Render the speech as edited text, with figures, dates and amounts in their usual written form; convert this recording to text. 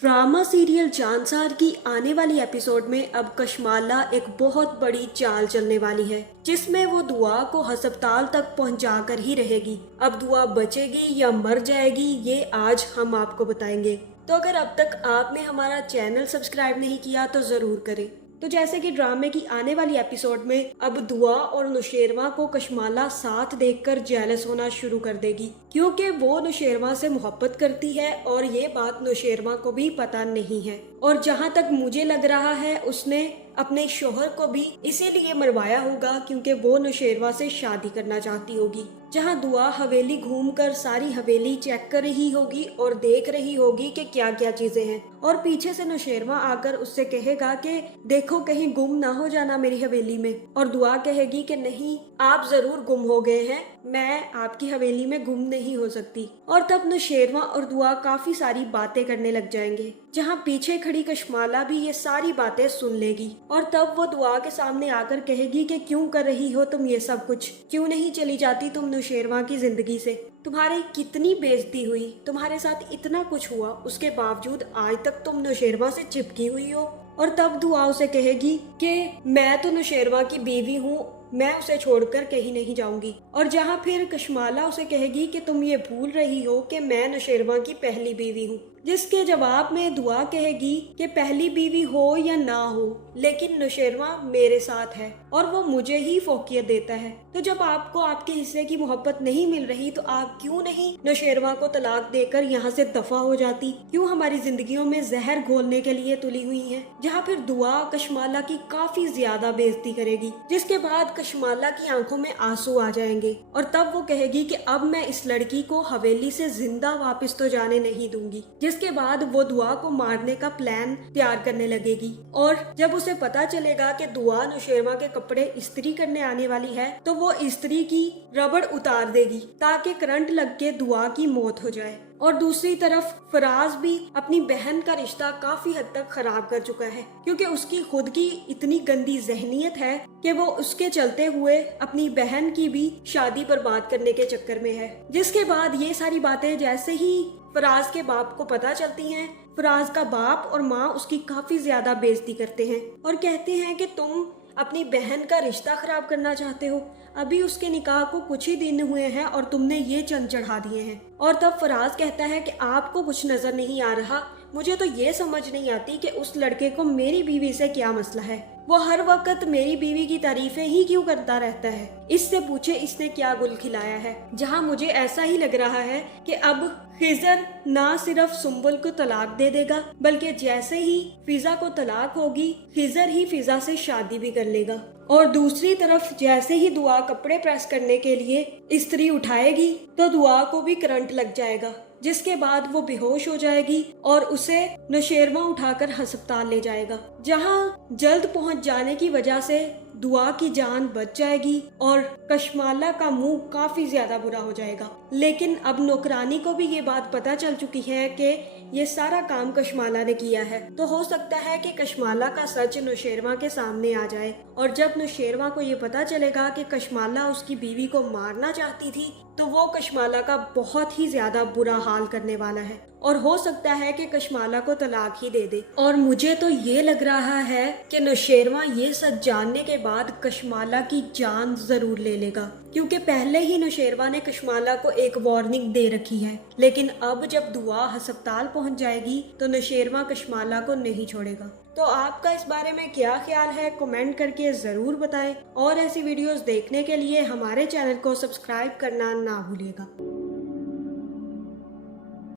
Drama serial Jansar की आने वाली एपिसोड में अब कशमाला एक बहुत बड़ी चाल चलने वाली है, जिसमें वो दुआ को अस्पताल तक पहुंचा कर ही रहेगी। अब दुआ बचेगी या मर जाएगी, ये आज हम आपको बताएंगे। तो अगर अब तक आपने हमारा चैनल सब्सक्राइब नहीं किया तो जरूर करें। तो जैसे कि ड्रामे की आने वाली एपिसोड में अब दुआ और नुशेरवा को कशमाला साथ देखकर जेलस होना शुरू कर देगी, क्योंकि वो नुशेरवा से मोहब्बत करती है और ये बात नुशेरवा को भी पता नहीं है। और जहाँ तक मुझे लग रहा है उसने अपने शोहर को भी इसीलिए मरवाया होगा क्योंकि वो नुशेरवा से शादी करना चाहती होगी। जहाँ दुआ हवेली घूमकर सारी हवेली चेक कर रही होगी और देख रही होगी कि क्या क्या चीजें हैं, और पीछे से नुशेरवा आकर उससे कहेगा कि देखो कहीं गुम ना हो जाना मेरी हवेली में, और दुआ कहेगी कि नहीं, आप जरूर गुम हो गए हैं, मैं आपकी हवेली में गुम नहीं हो सकती। और तब नुशेरवा और दुआ काफी सारी बातें करने लग जाएंगे, जहाँ पीछे खड़ी कशमाला भी ये सारी बातें सुन लेगी। और तब वो दुआ के सामने आकर कहेगी कि क्यों कर रही हो तुम ये सब कुछ, क्यों नहीं चली जाती तुम नुशेरवा की जिंदगी से, तुम्हारी कितनी बेइज्जती हुई, तुम्हारे साथ इतना कुछ हुआ, उसके बावजूद आज तक तुम नुशेरवा से चिपकी हुई हो। और तब दुआ उसे कहेगी कि मैं तो नुशेरवा की बीवी हूँ, मैं उसे छोड़कर कहीं नहीं जाऊंगी। और जहाँ फिर कशमाला उसे कहेगी कि तुम ये भूल रही हो कि मैं नुशेरवा की पहली बीवी हूँ, जिसके जवाब में दुआ कहेगी कि पहली बीवी हो या ना हो, लेकिन नुशेरवा मेरे साथ है और वो मुझे ही फोकियत देता है। तो जब आपको आपके हिस्से की मोहब्बत नहीं मिल रही तो आप क्यों नहीं नुशेरवा को तलाक देकर यहाँ से दफा हो जाती, क्यों हमारी जिंदगियों में जहर घोलने के लिए तुली हुई है। जहाँ फिर दुआ कशमाला की काफी ज्यादा बेइज्जती करेगी, जिसके बाद कशमाला की आंखों में आंसू आ जाएंगे और तब वो कहेगी कि अब मैं इस लड़की को हवेली से जिंदा वापस तो जाने नहीं दूंगी। जिसके बाद वो दुआ को मारने का प्लान तैयार करने लगेगी। और जब उसे पता चलेगा कि दुआ नुशेरवा के कपड़े इस्त्री करने आने वाली है तो वो इस्त्री की रबड़ उतार देगी ताकि करंट लग के दुआ की मौत हो जाए। और दूसरी तरफ फराज भी अपनी बहन का रिश्ता काफी हद तक खराब कर चुका है, क्योंकि उसकी खुद की इतनी गंदी जहनियत है कि वो उसके चलते हुए अपनी बहन की भी शादी बर्बाद करने के चक्कर में है। जिसके बाद ये सारी बातें जैसे ही फराज के बाप को पता चलती हैं, फराज का बाप और माँ उसकी काफी ज्यादा बेइज्जती करते हैं और कहते हैं कि तुम अपनी बहन का रिश्ता खराब करना चाहते हो, अभी उसके निकाह को कुछ ही दिन हुए हैं और तुमने ये चंद चढ़ा दिए हैं। और तब फराज कहता है कि आपको कुछ नजर नहीं आ रहा, मुझे तो ये समझ नहीं आती कि उस लड़के को मेरी बीवी से क्या मसला है, वो हर वक्त मेरी बीवी की तारीफें ही क्यों करता रहता है, इससे पूछे इसने क्या गुल खिलाया है। जहाँ मुझे ऐसा ही लग रहा है कि अब खिजर ना सिर्फ सुम्बुल को तलाक दे देगा, बल्कि जैसे ही फिजा को तलाक होगी खिजर ही फिजा से शादी भी कर लेगा। और दूसरी तरफ जैसे ही दुआ कपड़े प्रेस करने के लिए इस्त्री उठाएगी तो दुआ को भी करंट लग जाएगा, जिसके बाद वो बेहोश हो जाएगी और उसे नुशेरवा उठाकर अस्पताल ले जाएगा, जहां जल्द पहुंच जाने की वजह से दुआ की जान बच जाएगी और कशमाला का मुंह काफी ज्यादा बुरा हो जाएगा। लेकिन अब नौकरानी को भी ये बात पता चल चुकी है कि ये सारा काम कशमाला ने किया है, तो हो सकता है कि कशमाला का सच नुशेरवा के सामने आ जाए। और जब नुशेरवा को ये पता चलेगा कि कशमाला उसकी बीवी को मारना चाहती थी तो वो कशमाला का बहुत ही ज्यादा बुरा हाल करने वाला है और हो सकता है कि कशमाला को तलाक ही दे दे। और मुझे तो ये लग रहा है कि नुशेरवा ये सच जानने के बाद कशमाला की जान जरूर ले लेगा, क्योंकि पहले ही नुशेरवा ने कशमाला को एक वार्निंग दे रखी है। लेकिन अब जब दुआ अस्पताल पहुंच जाएगी तो नुशेरवा कशमाला को नहीं छोड़ेगा। तो आपका इस बारे में क्या ख्याल है, कमेंट करके जरूर बताएं और ऐसी वीडियोस देखने के लिए हमारे चैनल को सब्सक्राइब करना ना भूलिएगा।